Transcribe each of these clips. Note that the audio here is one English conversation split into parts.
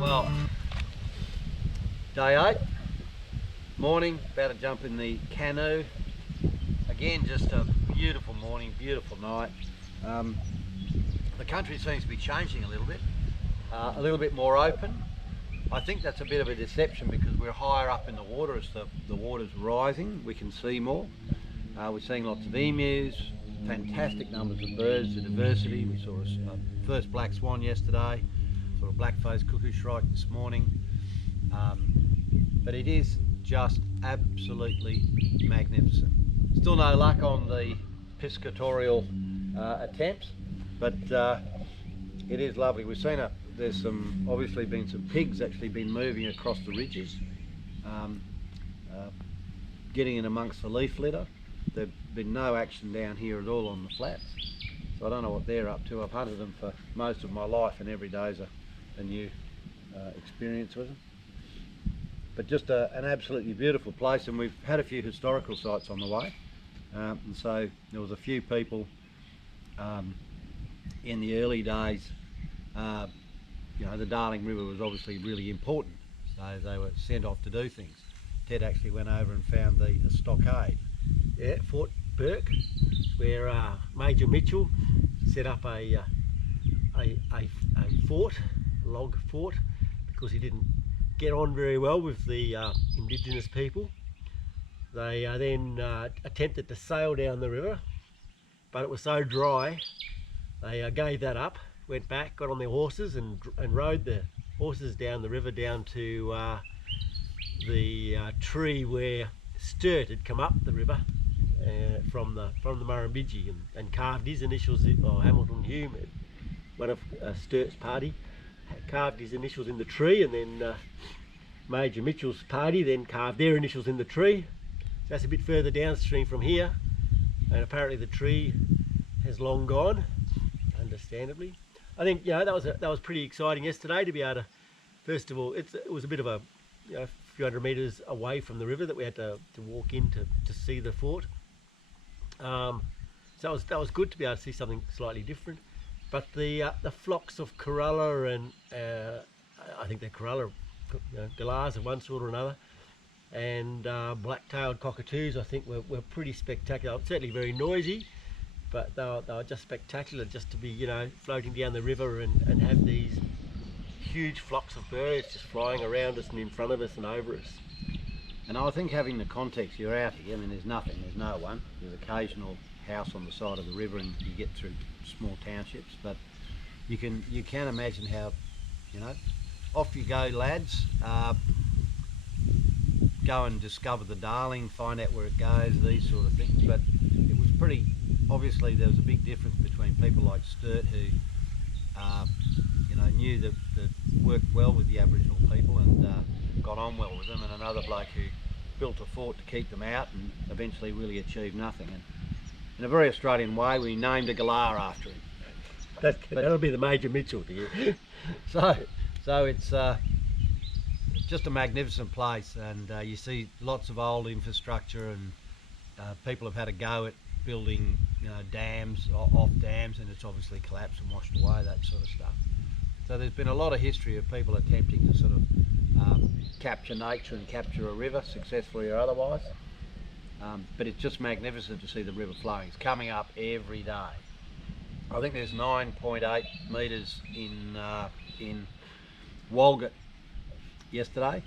Well, day 8, morning, about to jump in the canoe. Again, just a beautiful morning, beautiful night. The country seems to be changing a little bit more open. I think that's a bit of a deception because we're higher up in the water. As the water's rising, we can see more. We're seeing lots of emus, fantastic numbers of birds, the diversity. We saw a first black swan yesterday, saw a black-faced cuckoo shrike this morning. But it is just absolutely magnificent. Still no luck on the piscatorial attempts, but it is lovely. We've seen there's obviously been some pigs actually been moving across the ridges, getting in amongst the leaf litter. There's been no action down here at all on the flats, so I don't know what they're up to. I've hunted them for most of my life and every day's a new experience with them. But just an absolutely beautiful place, and we've had a few historical sites on the way, and so there was a few people in the early days. You know, the Darling River was obviously really important, so they were sent off to do things. Ted actually went over and found the stockade, Fort Bourke, where Major Mitchell set up a fort, a log fort, because he didn't get on very well with the indigenous people. They then attempted to sail down the river, but it was so dry they gave that up, went back, got on their horses and rode the horses down the river down to the tree where Sturt had come up the river from the Murrumbidgee and carved his initials, or Hamilton Hume, one of Sturt's party, carved his initials in the tree, and then Major Mitchell's party then carved their initials in the tree. So that's a bit further downstream from here, and apparently the tree has long gone, understandably. I think, you know, that was pretty exciting yesterday to be able to, first of all, it was a bit of a, you know, few hundred metres away from the river that we had to walk in to see the fort. So that was good to be able to see something slightly different. But the flocks of Coralla and I think they're Coralla, you know, galahs of one sort or another, and black-tailed cockatoos, I think were pretty spectacular. Certainly very noisy, but they were just spectacular just to be, you know, floating down the river and have these huge flocks of birds just flying around us and in front of us and over us. And I think having the context, you're out here, I mean, there's nothing, there's no one. There's occasional house on the side of the river and you get through small townships, but you can imagine how, you know, off you go, lads. Go and discover the Darling, find out where it goes, these sort of things. But it was pretty, obviously there was a big difference between people like Sturt who you know, knew that worked well with the Aboriginal people and got on well with them, and another bloke who built a fort to keep them out and eventually really achieved nothing. And in a very Australian way, we named a galah after him. That'll be the Major Mitchell to you. So it's just a magnificent place, and you see lots of old infrastructure, and people have had a go at building, you know, dams, off dams, and it's obviously collapsed and washed away, that sort of stuff. So there's been a lot of history of people attempting to sort of capture nature and capture a river, successfully or otherwise. But it's just magnificent to see the river flowing. It's coming up every day. I think there's 9.8 metres in Walgett yesterday,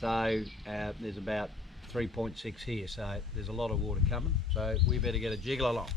so there's about 3.6 here, so there's a lot of water coming, so we better get a jiggle along.